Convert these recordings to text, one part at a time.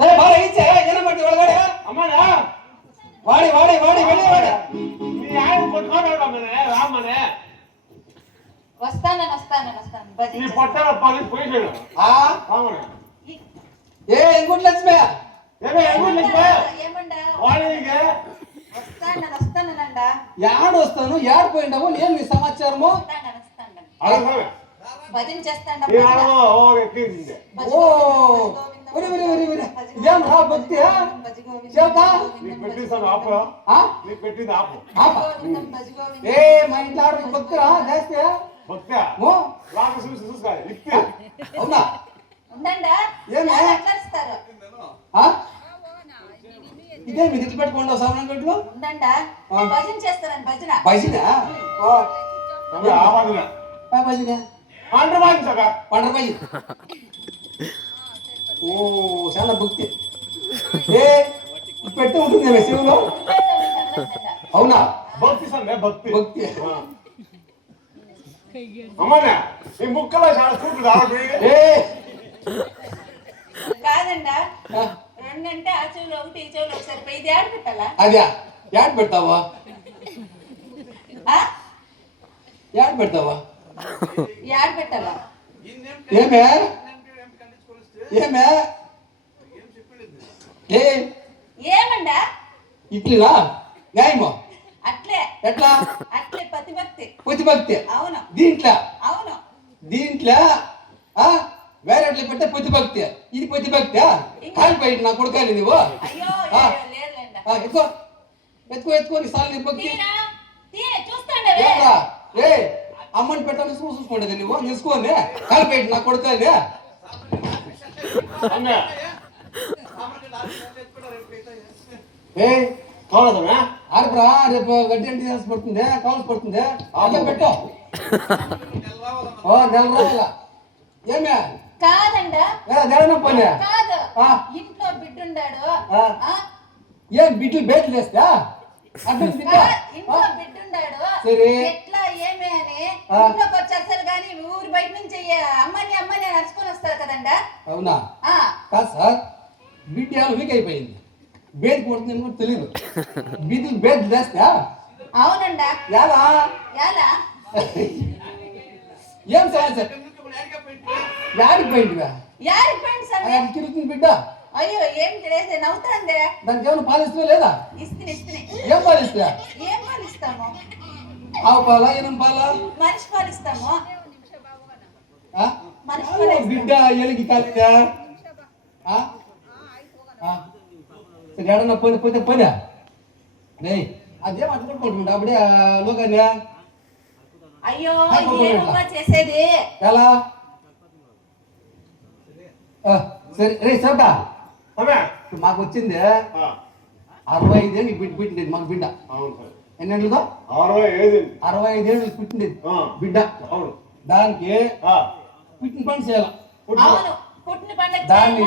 ಅರೆ ಬಾಳ ಈಚೆ ಏನ ಮಾಡ್ತೀವಿ ಒಳಗಡೆ ಅಮ್ಮನ ವಾಡಿ ವಾಡಿ ವಾಡಿ ಬೆಳಿ ವಾಡಿ ನೀ ಯಾರು ಕೊಟ್ಕೊಂಡು ರಾಮನೆ వస్తాను బజీ ఈ పొట్టల 10 పోయినాడు ఆ రామనే ఏ ఇంగుట్ లక్ష్మి ఏమే ఎంగుట్ లక్ష్మి ఏమండా వాడికి వస్తానండా యాడ్ వస్తాను యాడ్ పోయిండావు ఏం నీ సమాచారము అలాగే భజన చేస్తాండా ఈ రామో ఓ ఎక్కింది ఓ ఒరే ఒరే ఒరే ఒరే ఏం రా భక్తి చేతా నీ పెట్టిసాను ఆపు నీ పెట్టింది ఆపు ఏ మా ఇంట్లో ఆడ భక్తి రా జాస్తి భక్త ఓ రాక చూసుకో ఇత్తి అవునా ఉండండా ఏమే చేస్తారు ఇదే మీరు ఇట్లా పెట్టుకోండి సామాన్ కట్టుకో ఉండండా భజన చేస్తారని భజన భజన అవి ఆవాదన భజన పండ్ర భజన సగా పండ్ర భజన ఓ చాలా భక్తి ఏ పెట్టి ఉంటుంది శివులో అవునా భక్తి సండే భక్తి భక్తి అమ్మనే ఈ ముక్కలో చాలా చూడు రావట్లే ఏ కాదండా రెండంటే ఆ చెవులు ఒకటి ఈ చెవులు ఒకసారి పోయి ఇది ఆడ పెట్టాలా అదే యాడ్ పెడతావా యాడ్ పెడతావా యాడ్ పెట్టాలా ఏమే ఏమే ఏ ఏమండా ఇట్లా న్యాయమో అట్లే ఎట్లా అట్లే ప్రతిభక్తి ప్రతిభక్తి అవును దీంట్లో అవును దీంట్లో వేరే పెట్టే ప్రతిభక్తి ఇది ప్రతిభక్తి కాలిపోయి నా కొడుకాలి నువ్వు అయ్యో లేదులేండా ఎత్తుకో ఎత్తుకో ఎత్తుకో నీ సార్లు భక్తి చూస్తాండే ఏ అమ్మని పెట్టాలని చూసుకోండి నువ్వు నిలుచుకోండి కాలిపోయి నా కొడుకాలి అన్న ఏ కావాలదా ఆడపురా రేపు గడ్డి అంటే పడుతుంది కావాల్సి పడుతుంది అట్లా పెట్టు నెల రోజుల ఏమే కాదండా నెలన పోనీ కాదు ఇంట్లో బిడ్డుండాడు ఏం బిడ్డలు బేట్లు వేస్తా ఇంట్లో బిడ్డుండాడు సరే ఎట్లా ఏమే అని ఇంట్లోకి వచ్చేస్తారు కానీ ఊరి బయట నుంచి అమ్మని అమ్మని నడుచుకొని వస్తారు కదండా అవునా కాదు సార్ బిడ్డ వీక్ అయిపోయింది బేట్ కొడుతుంది కూడా తెలియదు బిడ్డలు బేట్లు వేస్తా అవునండా ఎలా ఎలా ఏం సార్ యాడికి పోయింది యాడికి పోయింది సార్ తిరుగుతుంది బిడ్డ అయ్యో ఏం చేస్తే నవ్వుతాందే దానికి ఏమైనా పాలిస్తున్నా లేదా ఇస్తిని ఏం పాలిస్తా ఏం పాలిస్తాము ఆవు పాలా ఏనం పాలా మనిషి పాలిస్తాము బిడ్డ ఎలికి కాలిదా సరే ఏడన్నా పోతే పోనా రే అదేం అట్టుకుంటుంటా అప్పుడే లోకాన్ని అయ్యో ఏమమ్మా చేసేది ఎలా సరే రే చెప్తా మాకు వచ్చింది 65 ఏళ్ళు పుట్టిండేది మాకు బిడ్డ ఎన్నేళ్ళుగా 65 ఏళ్ళు పుట్టిండేది బిడ్డ దానికి పుట్టిన పని చేయాలి దాన్ని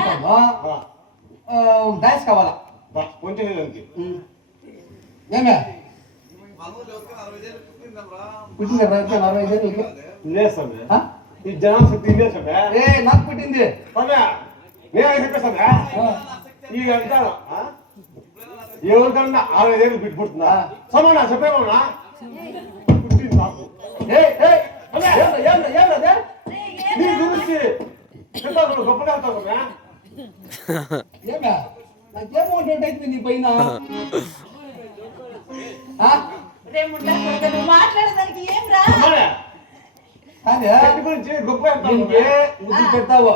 డాన్స్ కావాలా ఏమే పుట్టింది 65 ఏళ్ళకి ఈ జనం శక్తి నాకు పుట్టింది నేను చెప్పేస్తాను ఈ అంటాను ఎవరికన్నా 65 ఏళ్ళు బిడ్డ పుట్టిందా సమానా చెప్పేమన్నా పుట్టింది నాకు నీ గురించి గొప్పగా ఏమే నాకేమోటైంది నీ పైన మాట్లాడడానికి ఏం రా గురించి గొప్ప ఉద్ది పెడతావు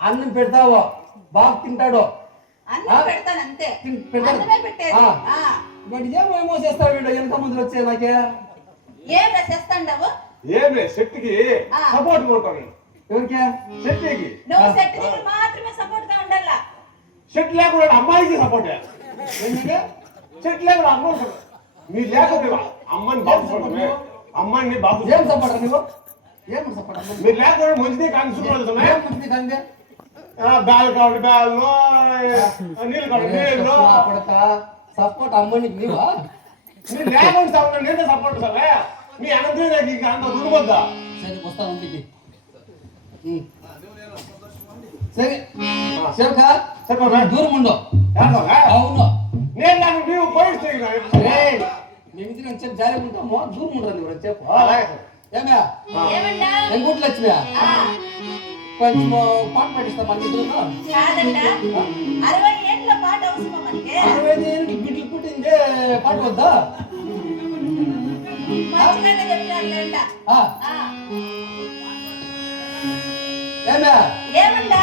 అన్నం పెడతావు బాగా తింటాడు పెడతాను అంతే ఏమేమో చేస్తావు వీడు ఎంత ముందు వచ్చే నాకే ఏం చేస్తాండవు ఏమే శక్తికి సపోర్ట్ కొడతాను ఎవరికి శక్తికి నువ్వు శక్తికి మాత్రమే సపోర్ట్ గా ఉండాలా శక్తి లేకుండా అమ్మాయికి సపోర్ట్ శక్తి లేకుండా అమ్మాయి మీరు లేకపోతే అమ్మని బాగుపడమే అమ్మాయిని బాగు ఏం సపోర్ట్ నువ్వు ఏం సపోర్ట్ మీరు లేకపోతే మంచిదే కానీ చూడాలి బ్యాల్ కావాలి బ్యాల్ నీళ్ళు కావాలి నీళ్ళు సపోర్ట్ అమ్మనికి నీవా మీరు లేకుండా సపోర్ట్ నేనే సపోర్ట్ సార్ మీ అనంతరం అంత దుర్బద్దా సరే వస్తాను ఇంటికి సరే శివక చెప్పమ్మా. దూరం ఉండు ಯಾಕವ್ವ? అవును నేను నాకు ನೀವು పోయిస్తే మేమిద్దరం చెప్పి జారీ ఉంటాము దూరం ఉండరు మీరు చెప్పు అలాగే. ఏమే ఏమంటా ఎంగుట్లు లక్ష్మి ఆ, కొంచెం పాట పాటిస్తా మన ఇద్దరు కాదంట 60 ఏళ్ళ పాట అవసరమా మనకి 60 బిడ్డలు పుట్టిందే పాట వద్దా మంచిగానే చెప్తారులేంట ఆ, ఆ, ఏమే ఏమంటా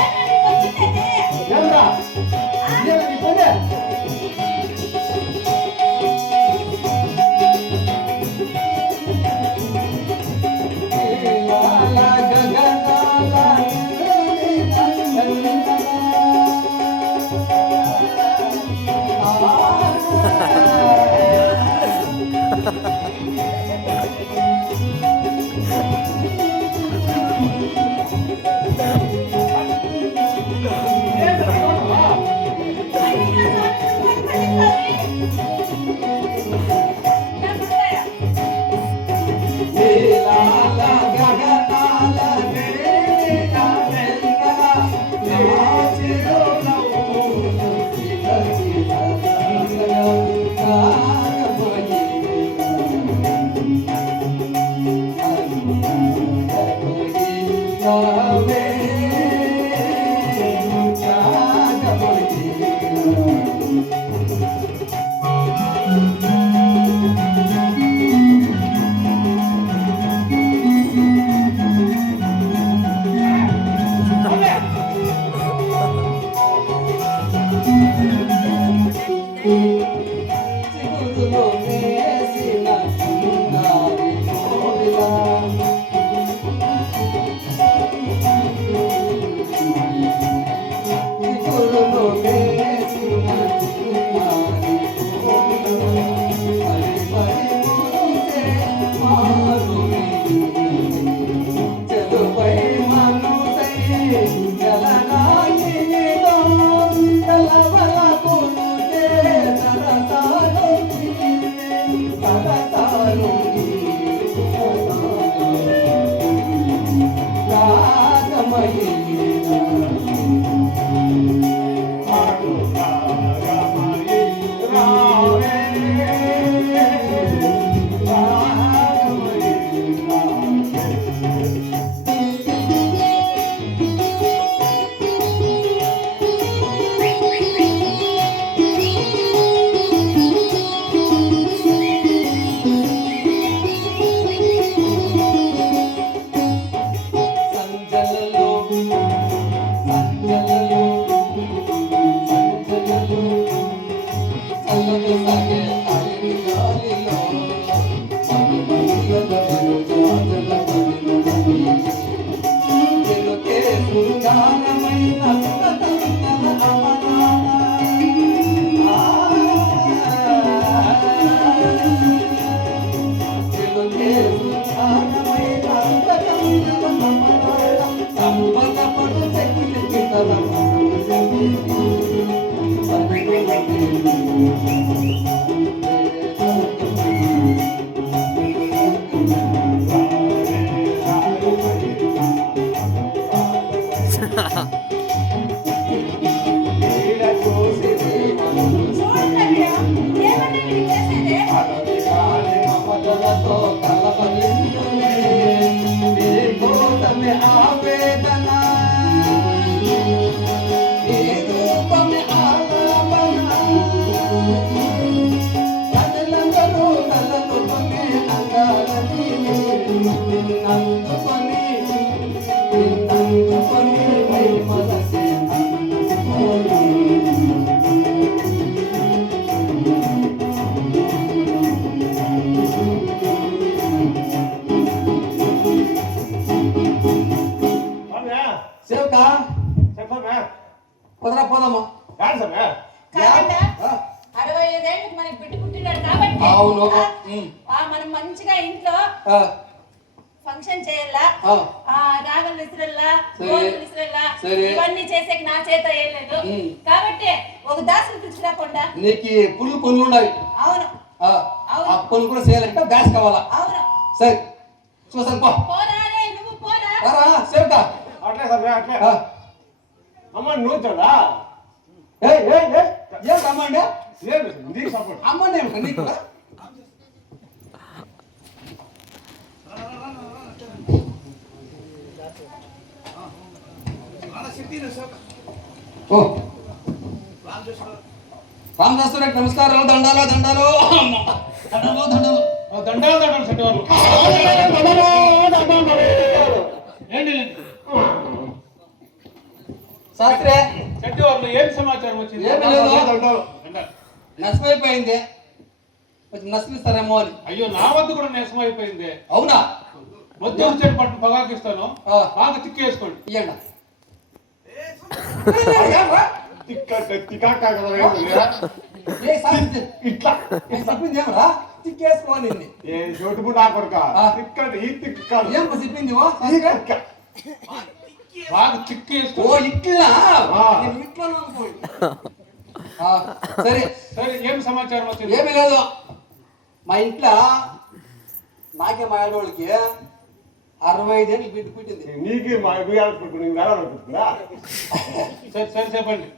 ఏమని వచ్చింది ఏమరా ఇదేనా నీ పని? లేదా చెప్పమే కుదరా పోదాము కాదు సమే కాదండా ఆ, 65 ఏళ్ళకి మనకి బిడ్డ పుట్టినాడు కాబట్టి అవును. మనం మంచిగా ఇంట్లో ఆ, ఫంక్షన్ చేయాలా ఆ. రాగలు విసిరల్లా సరే. గోళ్ళు విసిరల్లా సరే. ఇవన్నీ చేసేకి నా చేత ఏం లేదు కాబట్టి ఒక దాసులు పిలిచిరాకుండా నీకు పుల్లు పనులు ఉన్నాయి అవును ఆ పనులు కూడా చేయాలంటే బ్యాస్ కావాలా అవును సరే చూసాను పో పోరా రే నువ్వు పోరా రారా సేవకా అట్లే సమే అట్లే అమ్మ నువ్వు చూడా ఏం రమ్మండి ఏం నీకు సపోర్ట్ అమ్మండి ఏమిటా నీకు కూడా? ఓ రామదాసు నమస్కారాలు దండాలు దండాలు దండాలు దండాలు దండాలు సెట్టివారు ఏంటి శాస్త్రే సెట్టివారు ఏం సమాచారం వచ్చింది ఏమీ లేదు దండాలు. నష్టమైపోయింది కొంచెం నష్టమిస్తారేమో అని అయ్యో నా వద్ద కూడా నేసం అయిపోయింది అవునా మధ్య వచ్చే పట్టు పొగాకిస్తాను బాగా తిక్కేసుకోండి ఇయ్యండి ఏ శాస్త్రి ఇట్లా చెప్పింది ఏమరా తిక్కేసుకోవాలి నిన్ను. ఏ చోటు నా కొడుక తిక్కటి ఈ తిక్కాలి ఏం చెప్పింది ఓ శాస్త్రి? బాగా ఓ తిక్కేసుకో ఇట్లా ఆ. నేను ఇట్లా అనుకోండి. సరే సరే ఏం సమాచారం వచ్చింది ఏమీ లేదు మా ఇంట్లో నాకే మా ఆడవాళ్ళకి 65 ఏళ్ళు బిడ్డ పుట్టింది నీకు మా బియ్యాలు పుట్టుకుని నీకు వేళ పుట్టుకురా సరే సరే చెప్పండి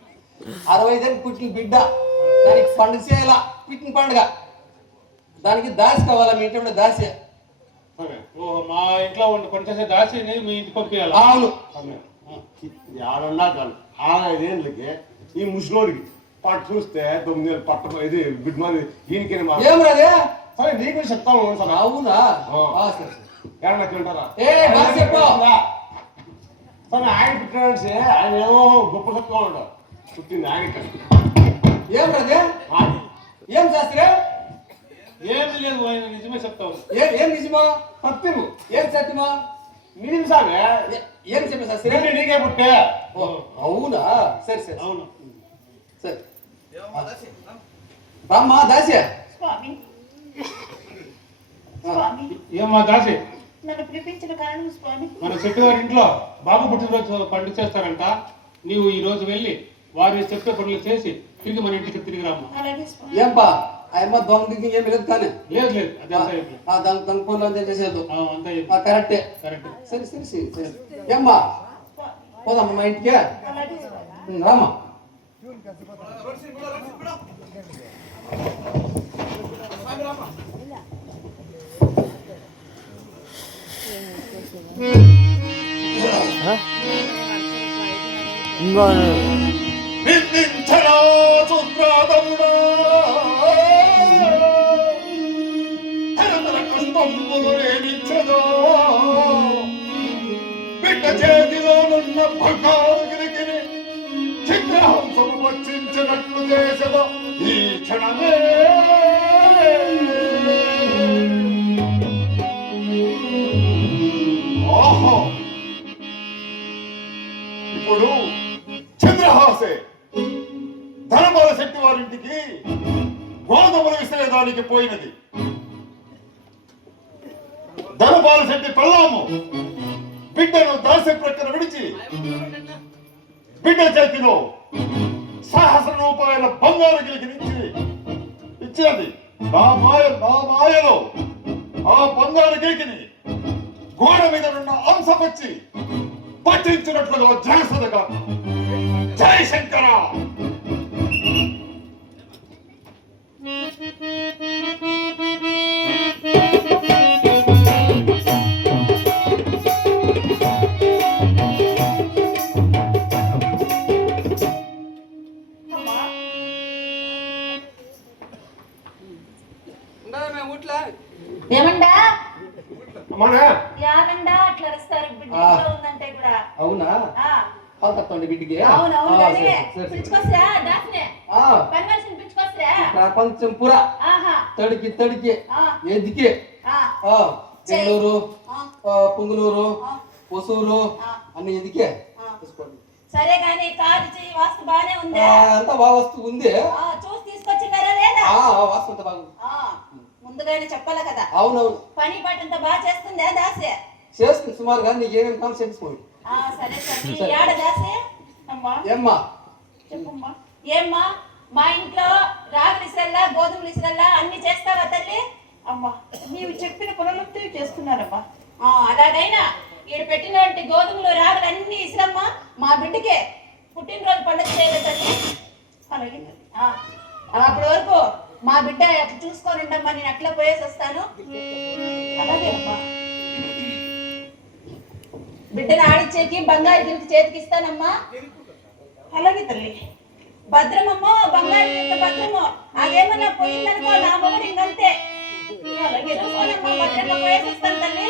65 ఏళ్ళు పుట్టిన బిడ్డ దానికి పండుగ చేయాల పుట్టిన పండుగ దానికి దాసి కావాలా మీ ఇంట్లో దాసి సరే ఓ మా ఇంట్లో పనిచేసే దాసిని మీ ఇంటికి పంపించాలి అవును ఏడన్నా కాదు 65 ఏళ్ళకి ఈ ముసలోడికి పట్టు చూస్తే 9 ఏళ్ళు పట్ట ఇది బిడ్డ మంది ఈయనకి ఏం రాదే సరే నీకు చెప్తాను సరే అవునా ఆ. సరే సరే ఏమన్నా తింటారా ఏ, బాగా చెప్పు. సరే ఆయన పుట్టినాడు ఆయన ఏమో గొప్ప సత్తుగా ఉన్నాడు పుట్టింది ఆయన ఏం రాదే ఏం శాస్త్రి ఏమి లేదు ఆయన నిజమే చెప్తావు ఏం నిజమా సత్యము ఏం సత్యమా నీకు సామే ఏం చెప్పే శాస్త్రి రెండు నీకే పుట్టే ఓ, అవునా సరే సరే అవును సరే రామ్మా దాసి స్వామి స్వామి ఏమ్మా దాసి నన్ను పిలిపించిన కారణం స్వామి మన సెట్టివారి ఇంట్లో బాబు పుట్టినరోజు పండుగ చేస్తారంట నీవు ఈ రోజు వెళ్ళి వారి చెప్పే పనులు చేసి తిరిగి మన ఇంటికి తిరిగి రామ్మా అలాగే స్వామి ఏంపా ఆయమ్మ దొంగ దిగి ఏమి లేదు కానీ లేదు లేదు అదంతా అయిపోయింది. దాని ఫోన్లో అంతే చేసేది అంతా అయిపోయింది. కరెక్టే కరెక్ట్ సరే సరే సరే సరే ఏమ్మా పోదమ్మా మా ఇంటికి అలాగే స్వామి రామ్మా నిందించరా శుద్రాదముడా తనతన కష్టములు రేమించదో బిడ్డ చేతిలోనున్న బంగారుగిరికి చిత్రహంసము వచ్చించినట్లు చేసదో ఈ క్షణమే ఓహో ఇప్పుడు చంద్రహాసే ధనమాల శెట్టి వారింటికి గోధుమలు విసిరేదానికి పోయినది ధనపాల శెట్టి పెళ్ళాము బిడ్డను దాసి ప్రక్కన విడిచి బిడ్డ చేతిలో 1,000 రూపాయల బంగారు గిలికి ఇచ్చేది నా మాయలో ఆ బంగారు గిలికిని గోడ మీద ఉన్న అంశపచ్చి పట్టించినట్లుగా చేస్తుందిగా జై శంకర అమ్మా మేము ఊట్లా ఏమండా మన యారండా అట్లా రస్తారు బిడ్డ ఇంట్లో ఉందంటే కూడా అవునా ఆ పాలు తప్పండి బిడ్డకి అవును అవును ఆ, కానీ సరే, సరే, సరే. పిలుచుకొస్తా దాసినే ఆ, పని మనిషిని పిలుచుకొస్తా ప్రపంచం పూరా ఆహా తడికి ఆ ఎదికి ఆ నెల్లూరు ఆ పుంగులూరు ఆ. పొసూరు ఆ. అన్ని ఎదికే ఆ. తీసుకోండి. సరే గాని కాదు చెయ్యి వాస్తు బానే ఉందా? అంతా బాగా వస్తూ ఉంది. చూసి తీసుకొచ్చినారా లేదా? వాస్తు అంతా బాగుంది. ముందుగానే చెప్పాలి కదా. అవునవును. పని పాటంతా బాగా చేస్తుందా దాసే? చేస్తుంది సుమారుగా. నీకేమేమి కావాలి చేసుకోండి. సరే సరే. ఏడ దాసే? అమ్మా ఏమ్మా చెప్పమ్మా. ఏమ్మా మా ఇంట్లో రాగులు ఇసరల్లా గోధుమలు ఇసరల్లా అన్ని చేస్తావా తల్లి? అమ్మా నీవు చెప్పిన పనులంతా చేస్తున్నానమ్మా. అలాగైనా ఈడ పెట్టినటువంటి గోధుమలు రాగులు అన్ని ఇసరమ్మా. మా బిడ్డకే పుట్టినరోజు పండుగ చేయలేదు తల్లి. అలాగే అప్పటి వరకు మా బిడ్డ చూసుకొని ఉండమ్మా. నేను అట్లా పోయేసి వస్తాను. అలాగే అమ్మా. బిడ్డను ఆడిచ్చేకి బంగారు గిన్నె చేతికి ఇస్తానమ్మా. అలాగే తల్లి. భద్రమమ్మో బంగారు గిన్నె భద్రమో. అదేమన్నా పోయిందనుకో నా మొగుడు ఇంకంతే. అలాగే చూసుకోనమ్మా. భద్రంగా పోయేసి వస్తాను తల్లి.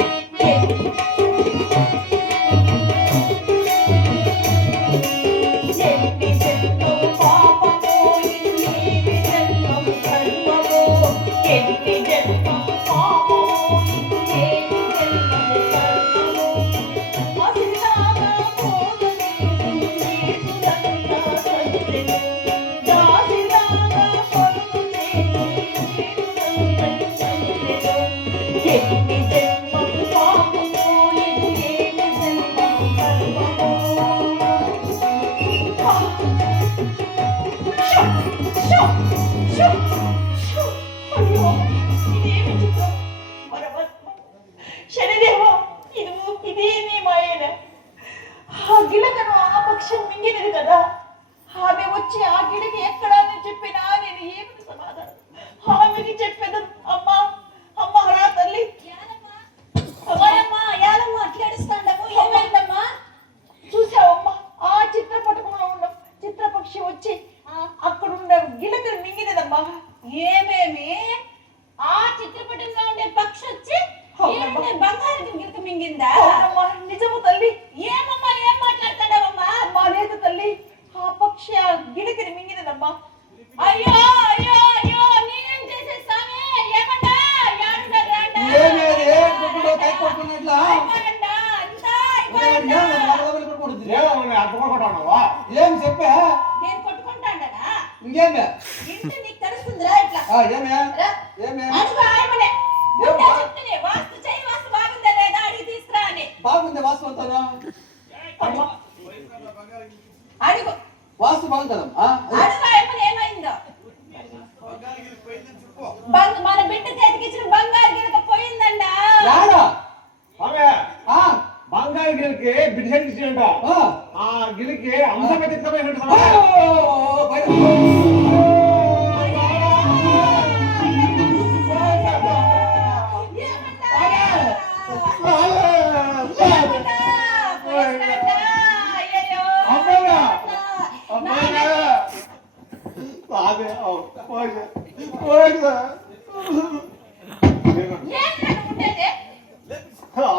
శనిదేవా ఇదేమీ మాయన. ఆ గిలకను ఆ పక్షం మింగినది కదా. ఆమె వచ్చి ఆ గిడకి ఎక్కడా అని చెప్పినా నేను ఏమిటి సమాధానం ఆమెకి చెప్పేది? అమ్మా అమ్మ రా తల్లి. ఏమైందమ్మా? చూసావమ్మా ఆ చిత్రపటంలో ఉన్న చిత్రపక్షి వచ్చి అక్కడున్న గిలకను మింగినదమ్మా. ఏమేమి? ఆ చిత్రపటంలో ఉండే పక్షి వచ్చి బంగారు గిన్నె మింగిందా? అవునమ్మా నిజము తల్లి. ఏమమ్మా ఏం మాట్లాడుతున్నావమ్మా? అమ్మా లేదు తల్లి. ఆ పక్షి ఆ గిడకని మింగినదమ్మా. అయ్యో అయ్యో అయ్యో నేనేం చేసే స్వామి? ఏమన్నా యాడున్నారా? కై కొట్టుకున్నట్లా ఏం చెప్పా? నేను కొట్టుకుంటానా? ఇంకేమే ఇంటి నీకు తెలుస్తుందిరా ఇట్లా. ఏమే ఏమే అడుగు ఆయమనే. ముందే చెప్తుంది వాస్తు చెయ్యి వాస్తు బాగుందా లేదా అడిగి తీసుకురా అని. బాగుంది వాస్తు అంతాను. అడుగు వాస్తు బాగుంటుందమ్మా. అడుగు ఆయమని ఏమైందో. మన బిడ్డ చేతికి ఇచ్చిన బంగారు గిడక పోయిందండ. బంగారు గిలికి బిడ్డ ఇచ్చింట. ఆ గిలికి అంశ పెట్టించబోయినట్టు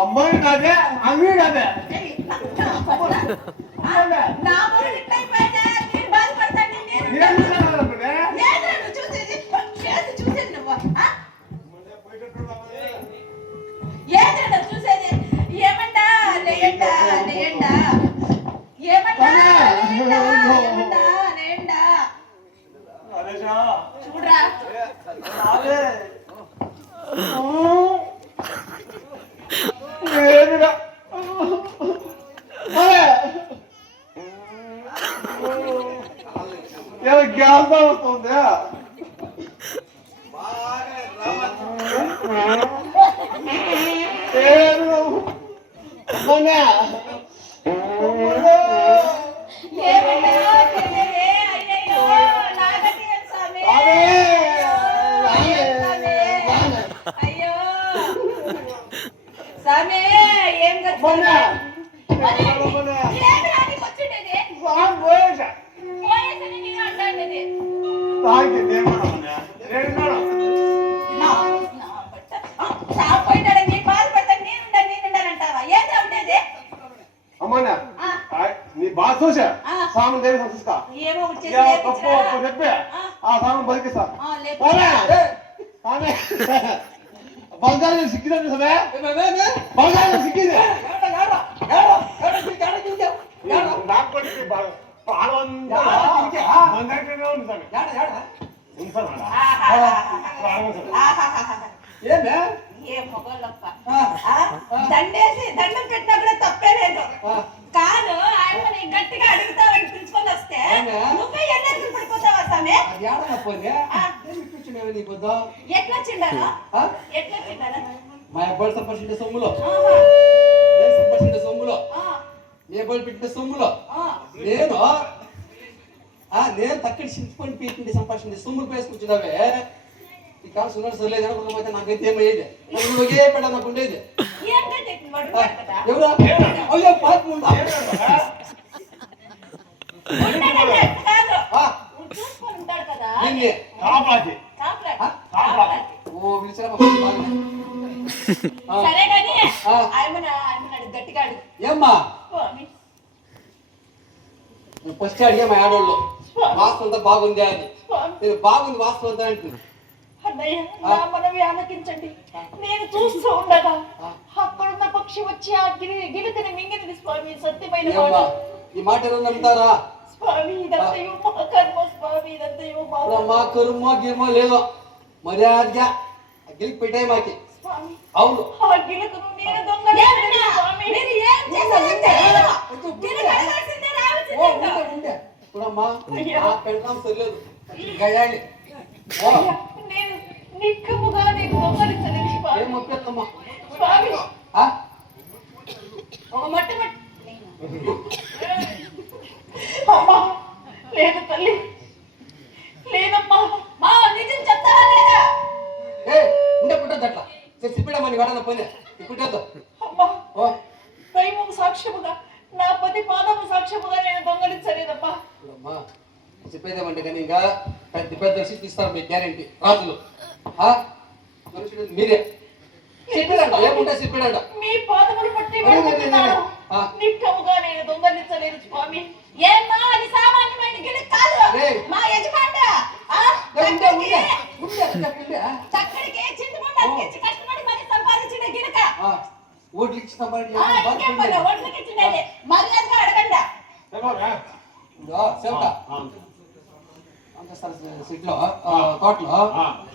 అమ్మాయి కాదే అమ్మి కాదే. నా మొగుడు ఇట్లా అయిపోయిందా? నేను బాధపడతాను. చూసేది చూసేది నువ్వు ఏదైనా చూసేది. ఏమంటా లేయండా లేయండా ఏమంటా ఏమంటా లేయండా చూడరా. గ్యాస్ వస్తుంది. అయ్యో సామే ఏం అమ్మా నీ బాగా చూసా సామాన్ దేవి చూస్తా చెప్పి ఆ సామాన్ బతికిస్తా. బంగారు సిక్కిందండి సమయ బంగారు సిక్కింది. దండేసి దండం పెట్టినా కూడా తప్పే లేదు. ఆ. కాదు ఆయనని గట్టిగా అడుగుతావని పిలుచుకొని వస్తే అవునా? నువ్వే ఎన్నెట్లు పడిపోతావా స్వామి? అది ఏడన్నా పోనీ కూర్చునేవి నీ పొద్దు ఎట్లా చిండాను ఆ? ఎట్లా చిండాను? మా అబ్బాయి సంపాదించే సొమ్ములో ఆహా. నేను సంపాదించే సొమ్ములో ఆ, ఏ అబ్బాయి పెట్టిన సొమ్ములో ఆ. నేను తక్కడి చించుకొని పీకింది సంపాదించింది సొమ్ములు పేసుకొచ్చినవే ఈ కాలం సున్నారు సరిలేదు అనుకోకపోతే నాకైతే ఏమయ్యేది నాకు ఒకే పెట్ట నాకు ఉండేది ఏంటంటే వాడు కదా ఎవరా అయ్యో పాపం ఉందా ఉంటాడంటే కాదు ఆ, చూసుకొని ఉంటాడు కదా నిన్నే కాపాకి కాపలాకి. ఆ? కాపలాకి. ఓ పిలిచిరా సరే కానీ ఆ. ఆయమని గట్టిగా అడుగు ఏమ్మా స్వామి నువ్వు ఫస్ట్ అడిగా మా ఆడోళ్ళు వాస్తు అంతా బాగుంది అని స్వామి నేను బాగుంది వాస్తు అంతా అంటుంది అన్నయ్య నా మనవి ఆలకించండి. నేను చూస్తూ ఉండగా అక్కడున్న పక్షి వచ్చి ఆ గిలకని మింగినది స్వామి. సత్యమైన మాట ఏమ్మా ఈ మాట ఎవరు నమ్ముతారా స్వామి. ఇదంతయు మా కర్మ స్వామి. ఇదంతయు మా మా కరుమో గిరుమో లేదో మర్యాదగా గిలికి పెట్టాయి మాకి స్వామి. అవును ఆ గిలకను నేను దొంగలించలేదు స్వామి. మీరు ఏం చేశారో తెలియదు. మీరు అడగాల్సిందే రావాల్సిందే ఇంకా. ఉండే చూడమ్మా ఆ పెళ్ళాం సరిలేదు గయాలి ఓ అయ్యా, నేను నిక్కముగా నేను దొంగలించలేదు ఏం స్వామి. మొక్కేత్తమ్మా స్వామి ఆ? ఒక మట్టి మట్టి అమ్మా లేదు తల్లి లేదమ్మా. మా నిజం చెప్తావా లేదా? ఏ ఉండే పుట్టద్దు అట్లా చెప్పిడమ్మా నీ వాడన పోయినా పుట్టద్దు అమ్మా ఓ దైవం సాక్ష్యముగా నా పతి పాదము సాక్ష్యముగా నేను దొంగలించలేదమ్మా. చూడమ్మా చెప్పేదేమంటే కానీ ఇంకా పెద్ద పెద్ద సీట్లు ఇస్తారు మీకు గ్యారెంటీ రాజులు ఆ? మనుషులు మీరే చెప్పాడంట ఏముంటే చెప్పాడంట మీ పాదములు పట్టి అదే, అదే, అదే. వేడుకుంటున్నాను. ఆ. నిక్కముగా నేను దొంగలించలేదు స్వామి. ఏమ్మా అది సామాన్యమైన గిన్నె కాదు. ఏయ్. మా యజమానుడ ఉండే ఉండే ఉండే ఉండే చక్కడికి చింతపండు అతికించి కష్టపడి మరి సంపాదించిన గిన్నెక. ఓట్లు ఇచ్చి సంపాదించి ఇంకేం పని ఓట్లకి ఇచ్చినది మర్యాదగా అడగండి. సేవక సీట్లో తోటలో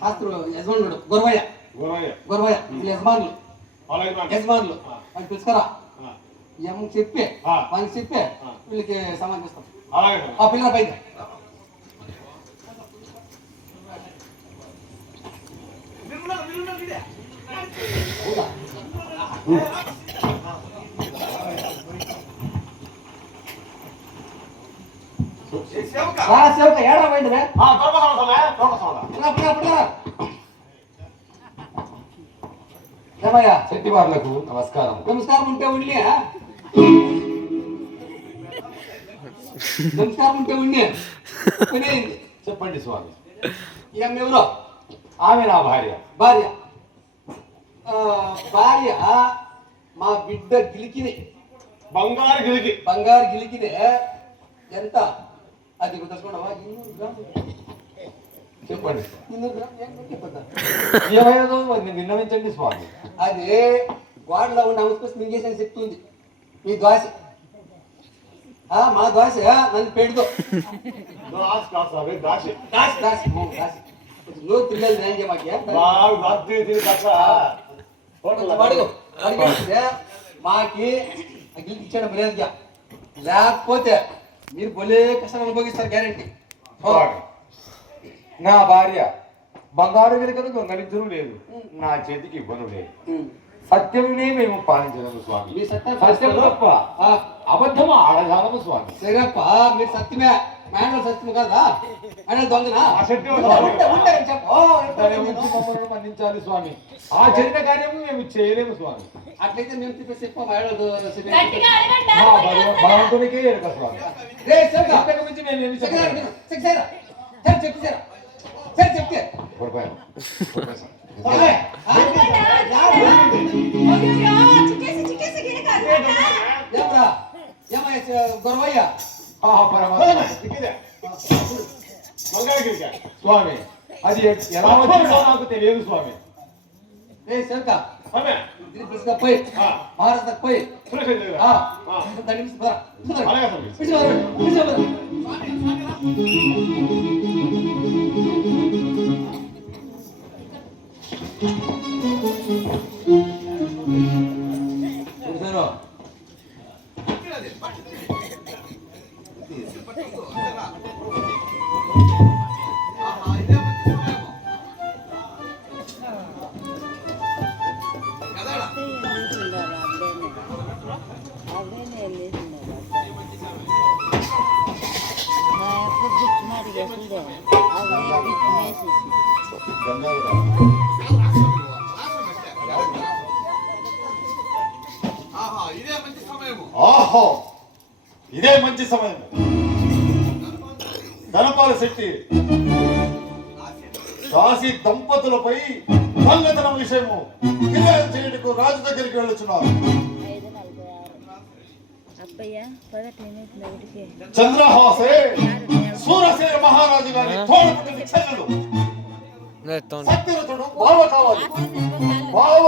శాస్త్రులు యజమానుడు గొరవయ్య గొరవయ్య వీళ్ళ యజమానులు యజమానులు వాళ్ళు పిలుచుకరా ఈ అమ్మకి చెప్పి వాళ్ళకి చెప్పి వీళ్ళకి సమాధిస్తాం ఆ పిల్లల పైన సేవక ఏడా పోయిందివే ఏమయ్యా శెట్టివార్లకు నమస్కారం. నమస్కారం ఉంటే ఉండి నమస్కారం ఉంటే ఉండి కొనేయండి చెప్పండి స్వామి. ఈ అమ్మ ఎవరో ఆమె నా భార్య. భార్య భార్య మా బిడ్డ గిలికిని బంగారు గిలికి. బంగారు గిలికినే ఎంత అది తెలుసుకోవడమా 200 గ్రాములు చెప్పండి 200 గ్రాములు ఏం చెప్పద్దా ఏమైనదో విన్నవించండి స్వామి. అది వాడిలో ఉన్న అవసరం మింగేసని చెప్తుంది మీ ద్వాస మా ద్వాస నన్ను పెడుదో దాస్ కాదు స్వామి, దాసి. దాసి దాసి దాసి నువ్వు పిల్లలు న్యాయం మాకే బాగా రాత్రి తిని తప్ప అడుగు అడిగితే మాకి అగ్గిలికి ఇచ్చాడు మర్యాదగా లేకపోతే మీరు బొలే కష్టం అనుభవిస్తారు గ్యారెంటీ స్వామి, నా భార్య బంగారు వెనుకను దొంగలించడం లేదు, నా చేతికి ఇవ్వను లేదు. సత్యంనే మేము పాలించలేము స్వామి. మీ సత్యం సత్యం తప్ప అబద్ధం ఆడజాలము స్వామి. సరేప్ప మీరు సత్యమే మేనల్ సత్యం కదా ఆయన దొంగనా ఆ సత్యం ఉంటారని చెప్పు దాని గురించి మమ్మల్ని మన్నించాలి స్వామి. ఆ చరిత్ర కార్యము మేము చేయలేము స్వామి. అట్లయితే మేము చెప్పేసి చెప్పు మేడలు గట్టిగా అడగండి. మా భగవంతునికే ఎరుక స్వామి. రే సరిగా ఇంతకు మించి మేము ఏమి చెప్పలేము. చెప్తే పొరపాటు. చిక్కేసి గిన్నె కాదు. ఏమరా ఏమయ్య గొరవయ్య ఆ పరమాత్మ. బంగారు గిలిక. స్వామి, అది ఎలా వచ్చిందో నాకు తెలియదు స్వామి. రే సరిగా ఆమె పోయి మహారాష్ట్ర పోయి సురేష్ దగ్గర. దాని అలాగే స్వామి. ఆహో ఇదే మంచి సమయం. ధనపాల శెట్టి కాశీ దంపతులపై దొంగతనం విషయము ఫిర్యాదు చేయటకు రాజు దగ్గరికి వెళ్ళుచున్నారు. చంద్రహాసే సూరసేన మహారాజు గారి తోడపుట్టిన చెల్లెలు సత్యరథుడు బావ కావాలి. బావ